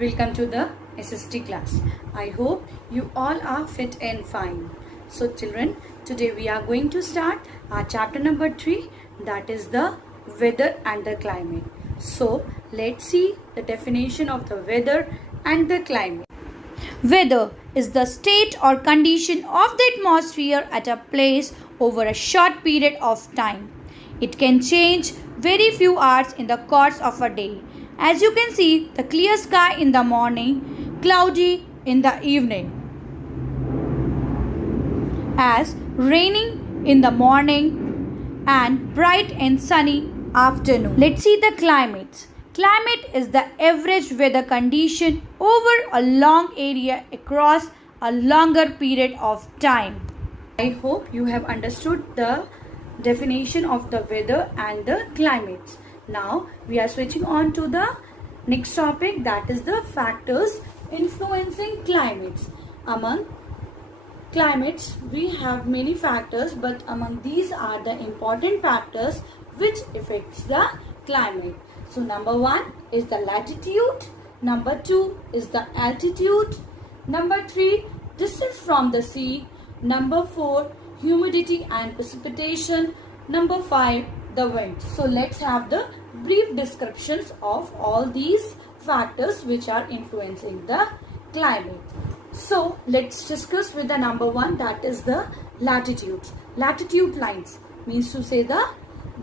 Welcome to the SST class. I hope you all are fit and fine. So children, today we are going to start our chapter number 3, that is the weather and the climate. So let's see the definition of the weather and the climate. Weather is the state or condition of the atmosphere at a place over a short period of time. It can change very few hours in the course of a day. As you can see, the clear sky in the morning, cloudy in the evening, as raining in the morning and bright and sunny afternoon. Let's see the climates. Climate is the average weather condition over a long area across a longer period of time. I hope you have understood the definition of the weather and the climates. Now we are switching on to the next topic, that is the factors influencing climates. Among climates we have many factors, but among these are the important factors which affects the climate. So number 1 is the latitude, number 2 is the altitude, number 3 distance from the sea, number 4 humidity and precipitation, number 5 the wind. So let's have the brief descriptions of all these factors which are influencing the climate. So let's discuss with the number 1, that is the latitude. Latitude lines means to say the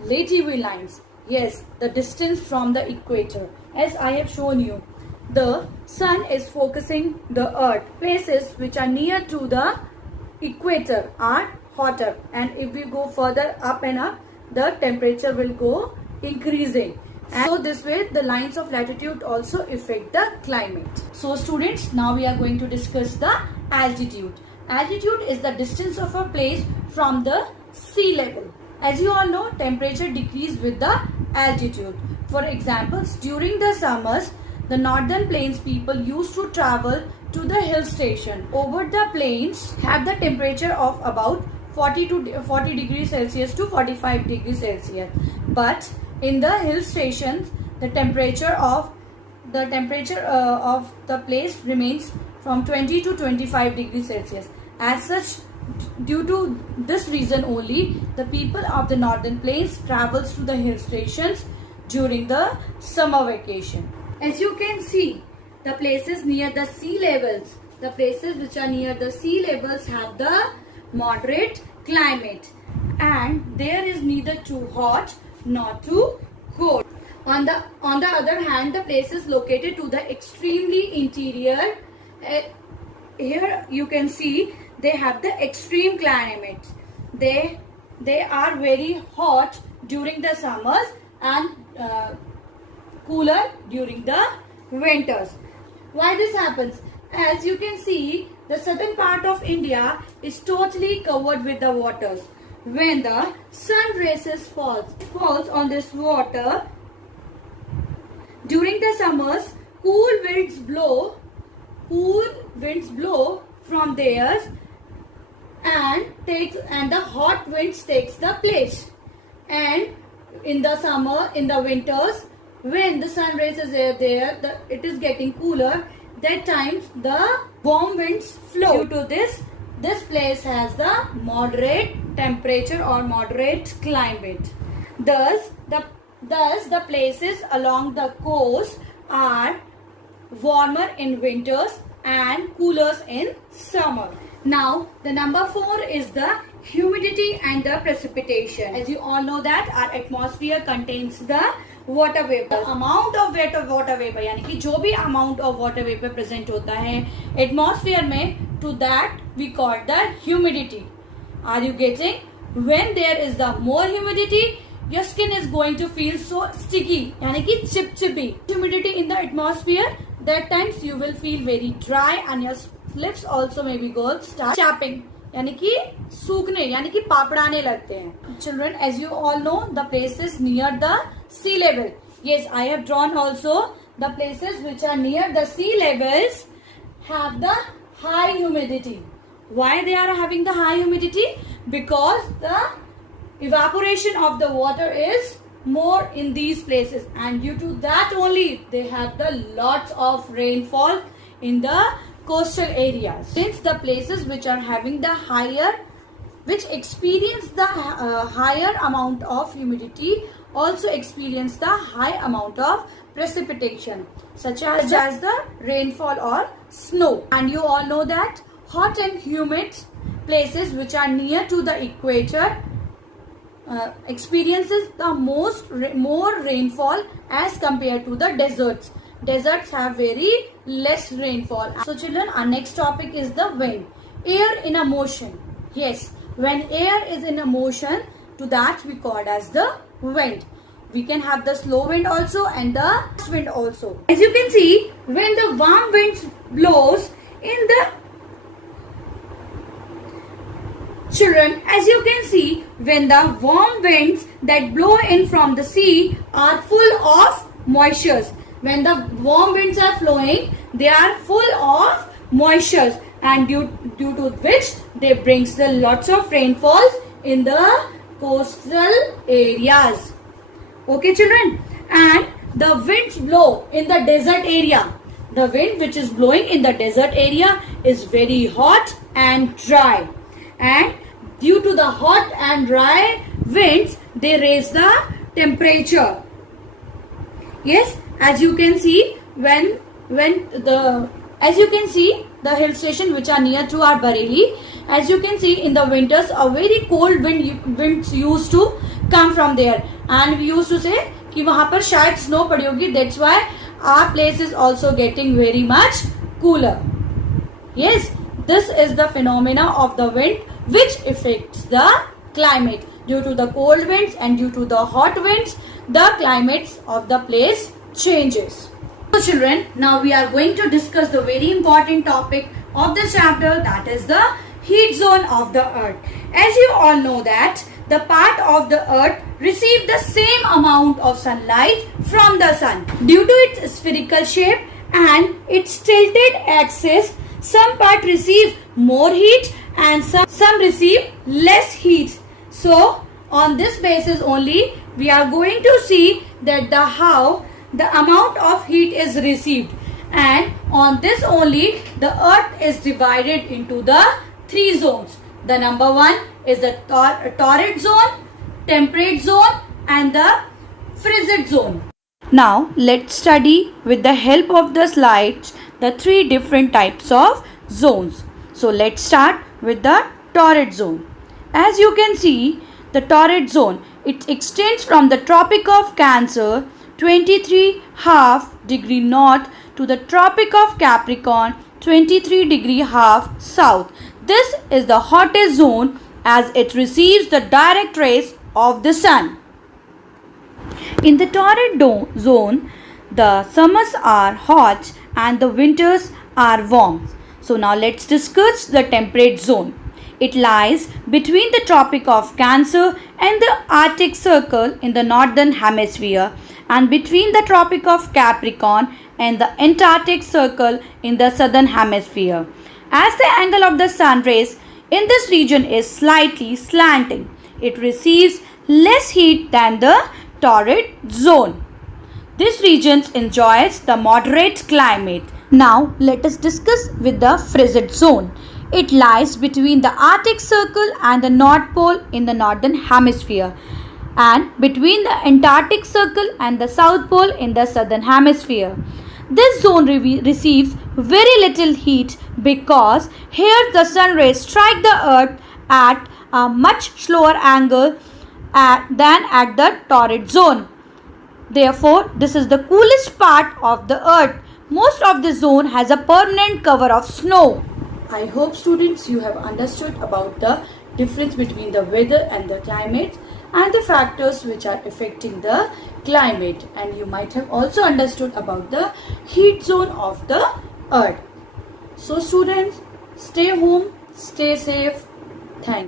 latitude lines. Yes, the distance from the equator. As I have shown you, the sun is focusing the earth. Places which are near to the equator are hotter, and if we go further up and up, the temperature will go increasing. And so this way the lines of latitude also affect the climate. So students, now we are going to discuss the altitude. Altitude is the distance of a place from the sea level. As you all know, temperature decreases with the altitude. For examples, during the summers, the northern plains people used to travel to the hill station. Over the plains have the temperature of about 40 degrees Celsius to 45 degrees Celsius. But in the hill stations, the temperature of the place remains from 20 to 25 degrees Celsius. As such, due to this reason only, the people of the northern plains travels to the hill stations during the summer vacation. As you can see, the places near the sea levels, the places which are near the sea levels have the moderate climate, and there is neither too hot nor too cold. On the other hand, the places located to the extremely interior, here you can see they have the extreme climate. They are very hot during the summers and cooler during the winters. Why this happens? As you can see, the southern part of India is totally covered with the waters. When the sun rays falls on this water during the summers, cool winds blow from there, and the hot winds takes the place. And in the winters, when the sun rays is there, it is getting cooler. That times the warm winds flow. Due to this place has the moderate temperature or moderate climate. Thus the places along the coast are warmer in winters and cooler in summer. Now the number 4 is the humidity and the precipitation. As you all know that our atmosphere contains the water vapor. The amount of water vapor, यानी कि जो भी amount of water vapor present होता है atmosphere में, to that we call the humidity. Are you getting? When there is the more humidity, your skin is going to feel so sticky, यानी कि चिपचिपी. Humidity in the atmosphere, that times you will feel very dry and your lips also maybe start chapping, यानी कि सूखने, यानी कि पापड़ाने लगते हैं. Children, as you all know, the places near the sea level. Yes, I have drawn also the places which are near the sea levels have the high humidity. Why they are having the high humidity? Because the evaporation of the water is more in these places, and due to that only they have the lots of rainfall in the coastal areas. Since the places which are having the higher, which experience the higher amount of humidity, also experience the high amount of precipitation, such as the rainfall or snow. And you all know that hot and humid places which are near to the equator experiences the more rainfall as compared to the deserts. Deserts have very less rainfall. So children, our next topic is the wind. Air in a motion. Yes, when air is in a motion, to that we call as the wind. We can have the slow wind also and the fast wind also. As you can see, when the warm winds blows in the children, as you can see, when the warm winds that blow in from the sea are full of moistures. When the warm winds are flowing, they are full of moistures, and due to which they brings the lots of rainfalls in the coastal areas. Okay children, and the winds blow in the desert area. The wind which is blowing in the desert area is very hot and dry, and due to the hot and dry winds, they raise the temperature. Yes, as you can see, as you can see the hill station which are near to our Bareilly, as you can see in the winters a very cold winds used to come from there, and we used to say कि वहाँ पर शायद snow पड़ी होगी. That's why our place is also getting very much cooler. Yes, this is the phenomena of the wind which affects the climate. Due to the cold winds and due to the hot winds, the climates of the place changes. So children, now we are going to discuss the very important topic of this chapter, that is the heat zone of the earth. As you all know that the part of the earth receives the same amount of sunlight from the sun. Due to its spherical shape and its tilted axis, some part receive more heat and some receive less heat. So on this basis only we are going to see that how the amount of heat is received, and on this only the earth is divided into the 3 zones. The number 1 is the torrid zone, temperate zone and the frigid zone. Now let's study with the help of the slides the 3 different types of zones. So let's start with the torrid zone. As you can see, the torrid zone, it extends from the Tropic of Cancer 23.5° north to the Tropic of Capricorn 23.5° south. This is the hottest zone as it receives the direct rays of the sun. In the torrid zone, the summers are hot and the winters are warm. So now let's discuss the temperate zone. It lies between the Tropic of Cancer and the Arctic Circle in the northern hemisphere, and between the Tropic of Capricorn and the Antarctic Circle in the southern hemisphere. As the angle of the sun rays in this region is slightly slanting, it receives less heat than the torrid zone. This region enjoys the moderate climate. Now let us discuss with the frigid zone. It lies between the Arctic Circle and the North Pole in the northern hemisphere, and between the Antarctic Circle and the South Pole in the southern hemisphere. This zone receives very little heat because here the sun rays strike the earth at a much slower angle than at the torrid zone. Therefore, this is the coolest part of the earth. Most of the zone has a permanent cover of snow. I hope students you have understood about the difference between the weather and the climate and the factors which are affecting the climate, and you might have also understood about the heat zone of the earth. So students, stay home, stay safe. Thank you.